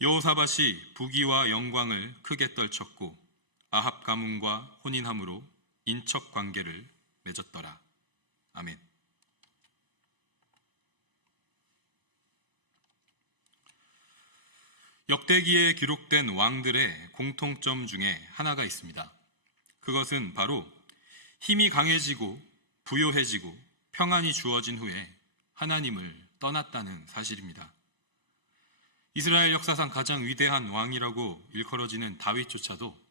여호사밧이 부귀와 영광을 크게 떨쳤고 아합 가문과 혼인함으로 인척 관계를 맺었더라. 아멘. 역대기에 기록된 왕들의 공통점 중에 하나가 있습니다. 그것은 바로 힘이 강해지고 부요해지고 평안이 주어진 후에 하나님을 떠났다는 사실입니다. 이스라엘 역사상 가장 위대한 왕이라고 일컬어지는 다윗조차도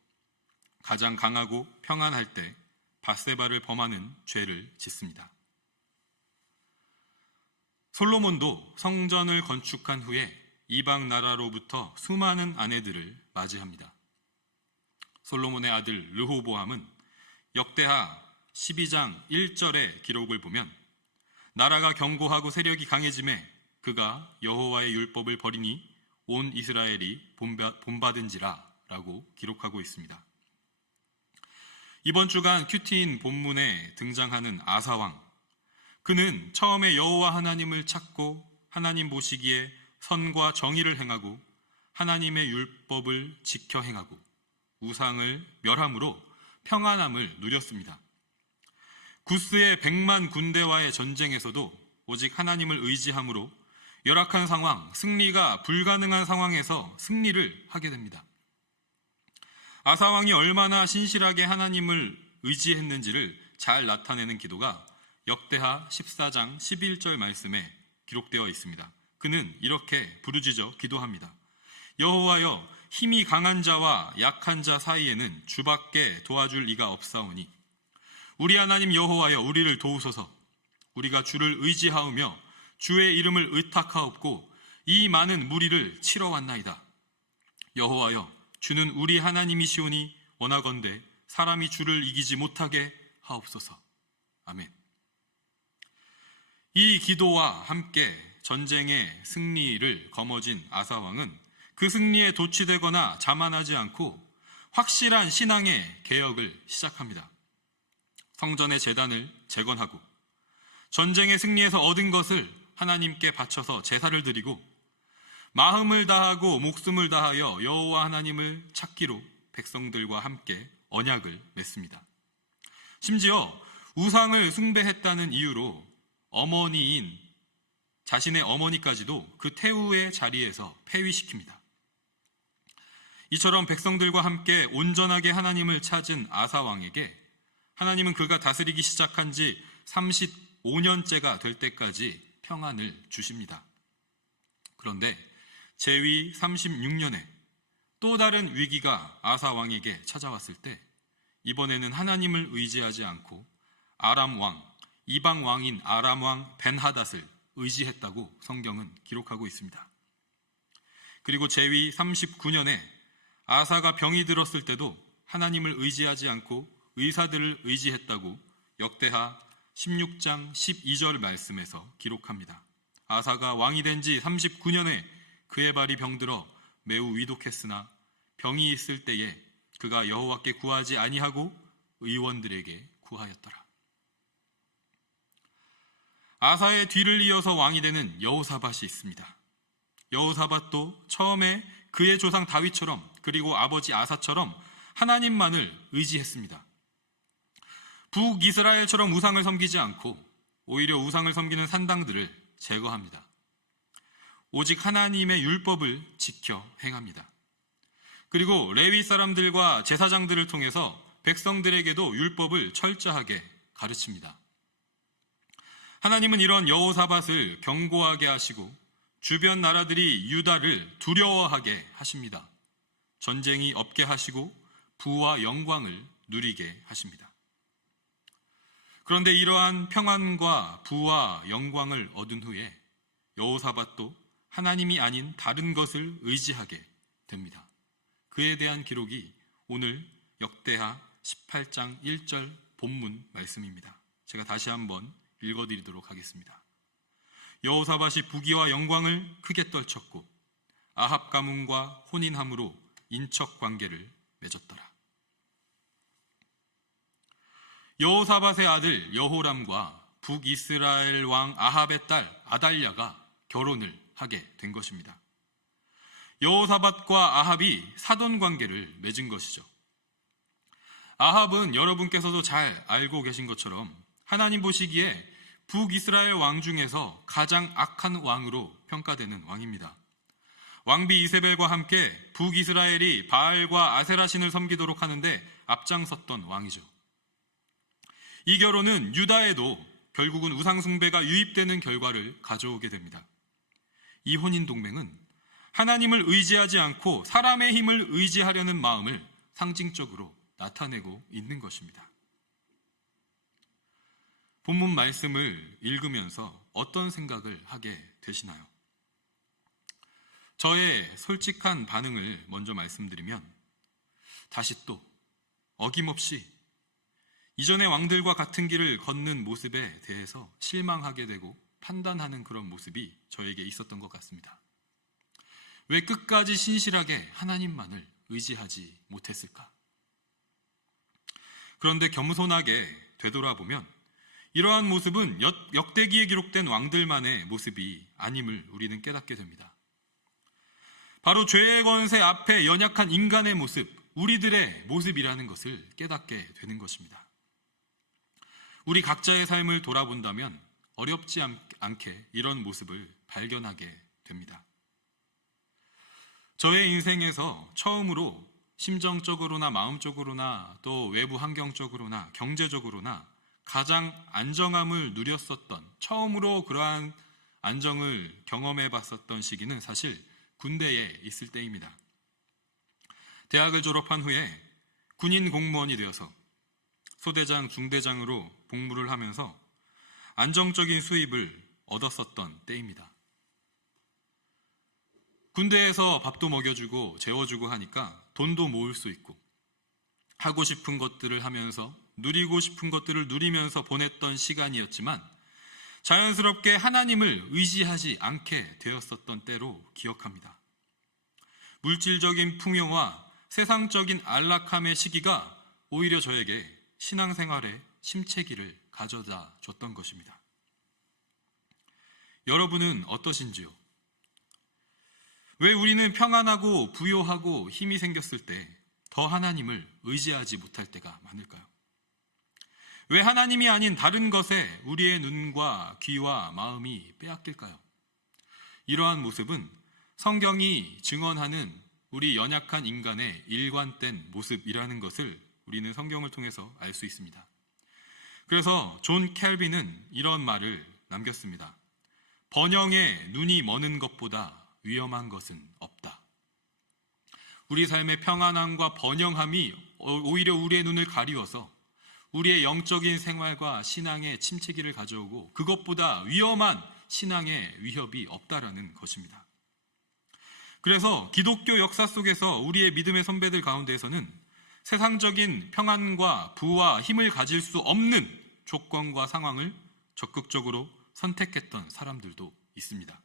가장 강하고 평안할 때 밧세바를 범하는 죄를 짓습니다. 솔로몬도 성전을 건축한 후에 이방 나라로부터 수많은 아내들을 맞이합니다. 솔로몬의 아들 르호보암은 역대하 12장 1절의 기록을 보면 나라가 견고하고 세력이 강해짐에 그가 여호와의 율법을 버리니 온 이스라엘이 본받은지라 라고 기록하고 있습니다. 이번 주간 큐티인 본문에 등장하는 아사왕, 그는 처음에 여호와 하나님을 찾고 하나님 보시기에 선과 정의를 행하고 하나님의 율법을 지켜 행하고 우상을 멸함으로 평안함을 누렸습니다. 구스의 100만 군대와의 전쟁에서도 오직 하나님을 의지함으로 열악한 상황, 승리가 불가능한 상황에서 승리를 하게 됩니다. 아사왕이 얼마나 신실하게 하나님을 의지했는지를 잘 나타내는 기도가 역대하 14장 11절 말씀에 기록되어 있습니다. 그는 이렇게 부르짖어 기도합니다. 여호와여, 힘이 강한 자와 약한 자 사이에는 주밖에 도와줄 이가 없사오니 우리 하나님 여호와여, 우리를 도우소서. 우리가 주를 의지하오며 주의 이름을 의탁하옵고 이 많은 무리를 치러 왔나이다. 여호와여, 주는 우리 하나님이시오니 원하건대 사람이 주를 이기지 못하게 하옵소서. 아멘. 이 기도와 함께 전쟁의 승리를 거머쥔 아사왕은 그 승리에 도취되거나 자만하지 않고 확실한 신앙의 개혁을 시작합니다. 성전의 제단을 재건하고 전쟁의 승리에서 얻은 것을 하나님께 바쳐서 제사를 드리고 마음을 다하고 목숨을 다하여 여호와 하나님을 찾기로 백성들과 함께 언약을 맺습니다. 심지어 우상을 숭배했다는 이유로 어머니인 자신의 어머니까지도 그 태우의 자리에서 폐위시킵니다. 이처럼 백성들과 함께 온전하게 하나님을 찾은 아사왕에게 하나님은 그가 다스리기 시작한 지 35년째가 될 때까지 평안을 주십니다. 그런데 제위 36년에 또 다른 위기가 아사왕에게 찾아왔을 때 이번에는 하나님을 의지하지 않고 아람 왕, 이방 왕인 아람 왕 벤하닷을 의지했다고 성경은 기록하고 있습니다. 그리고 제위 39년에 아사가 병이 들었을 때도 하나님을 의지하지 않고 의사들을 의지했다고 역대하 16장 12절 말씀에서 기록합니다. 아사가 왕이 된 지 39년에 그의 발이 병들어 매우 위독했으나 병이 있을 때에 그가 여호와께 구하지 아니하고 의원들에게 구하였더라. 아사의 뒤를 이어서 왕이 되는 여호사밧이 있습니다. 여호사밧도 처음에 그의 조상 다윗처럼 그리고 아버지 아사처럼 하나님만을 의지했습니다. 북이스라엘처럼 우상을 섬기지 않고 오히려 우상을 섬기는 산당들을 제거합니다. 오직 하나님의 율법을 지켜 행합니다. 그리고 레위 사람들과 제사장들을 통해서 백성들에게도 율법을 철저하게 가르칩니다. 하나님은 이런 여호사밧을 견고하게 하시고 주변 나라들이 유다를 두려워하게 하십니다. 전쟁이 없게 하시고 부와 영광을 누리게 하십니다. 그런데 이러한 평안과 부와 영광을 얻은 후에 여호사밧도 하나님이 아닌 다른 것을 의지하게 됩니다. 그에 대한 기록이 오늘 역대하 18장 1절 본문 말씀입니다. 제가 다시 한번 읽어드리도록 하겠습니다. 여호사밧이 부귀와 영광을 크게 떨쳤고 아합 가문과 혼인함으로 인척 관계를 맺었더라. 여호사밧의 아들 여호람과 북이스라엘 왕 아합의 딸 아달랴가 결혼을 하게 된 것입니다. 여호사밧과 아합이 사돈 관계를 맺은 것이죠. 아합은 여러분께서도 잘 알고 계신 것처럼 하나님 보시기에 북이스라엘 왕 중에서 가장 악한 왕으로 평가되는 왕입니다. 왕비 이세벨과 함께 북이스라엘이 바알과 아세라 신을 섬기도록 하는데 앞장섰던 왕이죠. 이 결혼은 유다에도 결국은 우상 숭배가 유입되는 결과를 가져오게 됩니다. 이 혼인 동맹은 하나님을 의지하지 않고 사람의 힘을 의지하려는 마음을 상징적으로 나타내고 있는 것입니다. 본문 말씀을 읽으면서 어떤 생각을 하게 되시나요? 저의 솔직한 반응을 먼저 말씀드리면 다시 또 어김없이 이전의 왕들과 같은 길을 걷는 모습에 대해서 실망하게 되고 판단하는 그런 모습이 저에게 있었던 것 같습니다. 왜 끝까지 신실하게 하나님만을 의지하지 못했을까? 그런데 겸손하게 되돌아보면 이러한 모습은 역대기에 기록된 왕들만의 모습이 아님을 우리는 깨닫게 됩니다. 바로 죄의 권세 앞에 연약한 인간의 모습, 우리들의 모습이라는 것을 깨닫게 되는 것입니다. 우리 각자의 삶을 돌아본다면 어렵지 않게 이런 모습을 발견하게 됩니다. 저의 인생에서 처음으로 심정적으로나 마음적으로나 또 외부 환경적으로나 경제적으로나 가장 안정함을 누렸었던, 처음으로 그러한 안정을 경험해 봤었던 시기는 사실 군대에 있을 때입니다. 대학을 졸업한 후에 군인 공무원이 되어서 소대장, 중대장으로 복무를 하면서 안정적인 수입을 얻었었던 때입니다. 군대에서 밥도 먹여주고 재워주고 하니까 돈도 모을 수 있고 하고 싶은 것들을 하면서 누리고 싶은 것들을 누리면서 보냈던 시간이었지만 자연스럽게 하나님을 의지하지 않게 되었었던 때로 기억합니다. 물질적인 풍요와 세상적인 안락함의 시기가 오히려 저에게 신앙생활의 심채기를 가져다 줬던 것입니다. 여러분은 어떠신지요? 왜 우리는 평안하고 부요하고 힘이 생겼을 때 더 하나님을 의지하지 못할 때가 많을까요? 왜 하나님이 아닌 다른 것에 우리의 눈과 귀와 마음이 빼앗길까요? 이러한 모습은 성경이 증언하는 우리 연약한 인간의 일관된 모습이라는 것을 우리는 성경을 통해서 알 수 있습니다. 그래서 존 켈빈은 이런 말을 남겼습니다. 번영에 눈이 머는 것보다 위험한 것은 없다. 우리 삶의 평안함과 번영함이 오히려 우리의 눈을 가리워서 우리의 영적인 생활과 신앙의 침체기를 가져오고 그것보다 위험한 신앙의 위협이 없다라는 것입니다. 그래서 기독교 역사 속에서 우리의 믿음의 선배들 가운데에서는 세상적인 평안과 부와 힘을 가질 수 없는 조건과 상황을 적극적으로 선택했던 사람들도 있습니다.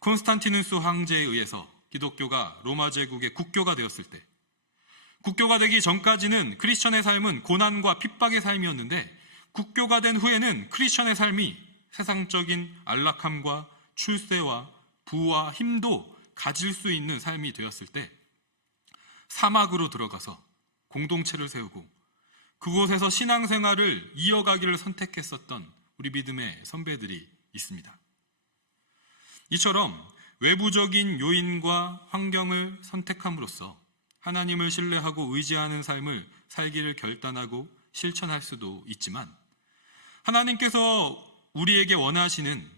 콘스탄티누스 황제에 의해서 기독교가 로마 제국의 국교가 되었을 때, 국교가 되기 전까지는 크리스천의 삶은 고난과 핍박의 삶이었는데 국교가 된 후에는 크리스천의 삶이 세상적인 안락함과 출세와 부와 힘도 가질 수 있는 삶이 되었을 때 사막으로 들어가서 공동체를 세우고 그곳에서 신앙생활을 이어가기를 선택했었던 우리 믿음의 선배들이 있습니다. 이처럼 외부적인 요인과 환경을 선택함으로써 하나님을 신뢰하고 의지하는 삶을 살기를 결단하고 실천할 수도 있지만 하나님께서 우리에게 원하시는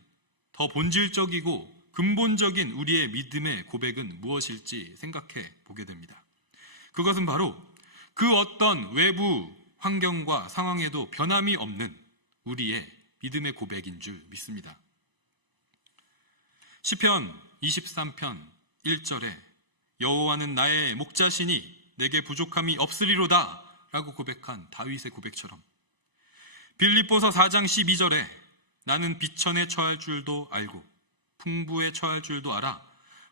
더 본질적이고 근본적인 우리의 믿음의 고백은 무엇일지 생각해 보게 됩니다. 그것은 바로 그 어떤 외부 환경과 상황에도 변함이 없는 우리의 믿음의 고백인 줄 믿습니다. 시편 23편 1절에 여호와는 나의 목자시니 내게 부족함이 없으리로다 라고 고백한 다윗의 고백처럼 빌립보서 4장 12절에 나는 비천에 처할 줄도 알고 풍부에 처할 줄도 알아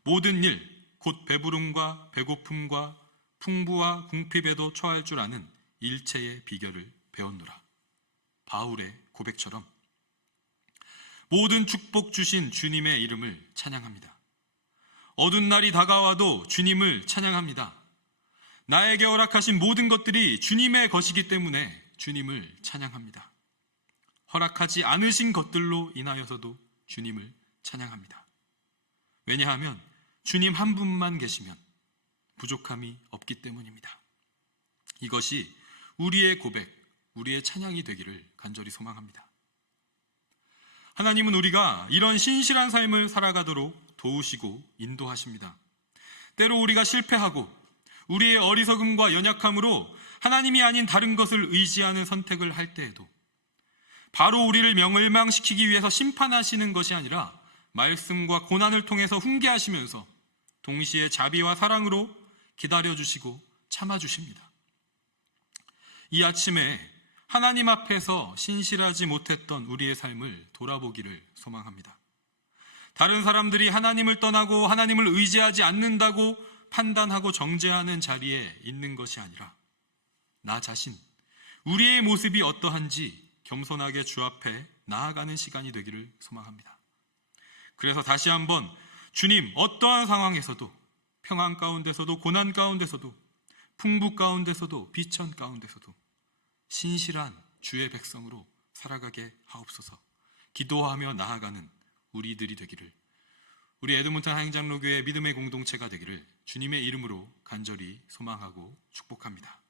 모든 일 곧 배부름과 배고픔과 풍부와 궁핍에도 처할 줄 아는 일체의 비결을 배웠노라. 바울의 고백처럼 모든 축복 주신 주님의 이름을 찬양합니다. 어두운 날이 다가와도 주님을 찬양합니다. 나에게 허락하신 모든 것들이 주님의 것이기 때문에 주님을 찬양합니다. 허락하지 않으신 것들로 인하여서도 주님을 찬양합니다. 왜냐하면 주님 한 분만 계시면 부족함이 없기 때문입니다. 이것이 우리의 고백, 우리의 찬양이 되기를 간절히 소망합니다. 하나님은 우리가 이런 신실한 삶을 살아가도록 도우시고 인도하십니다. 때로 우리가 실패하고 우리의 어리석음과 연약함으로 하나님이 아닌 다른 것을 의지하는 선택을 할 때에도 바로 우리를 멸망시키기 위해서 심판하시는 것이 아니라 말씀과 고난을 통해서 훈계하시면서 동시에 자비와 사랑으로 기다려주시고 참아주십니다. 이 아침에 하나님 앞에서 신실하지 못했던 우리의 삶을 돌아보기를 소망합니다. 다른 사람들이 하나님을 떠나고 하나님을 의지하지 않는다고 판단하고 정죄하는 자리에 있는 것이 아니라 나 자신, 우리의 모습이 어떠한지 겸손하게 주 앞에 나아가는 시간이 되기를 소망합니다. 그래서 다시 한번 주님, 어떠한 상황에서도 평안 가운데서도 고난 가운데서도 풍부 가운데서도 비천 가운데서도 신실한 주의 백성으로 살아가게 하옵소서. 기도하며 나아가는 우리들이 되기를, 우리 에드몬턴 하행장로교회 믿음의 공동체가 되기를 주님의 이름으로 간절히 소망하고 축복합니다.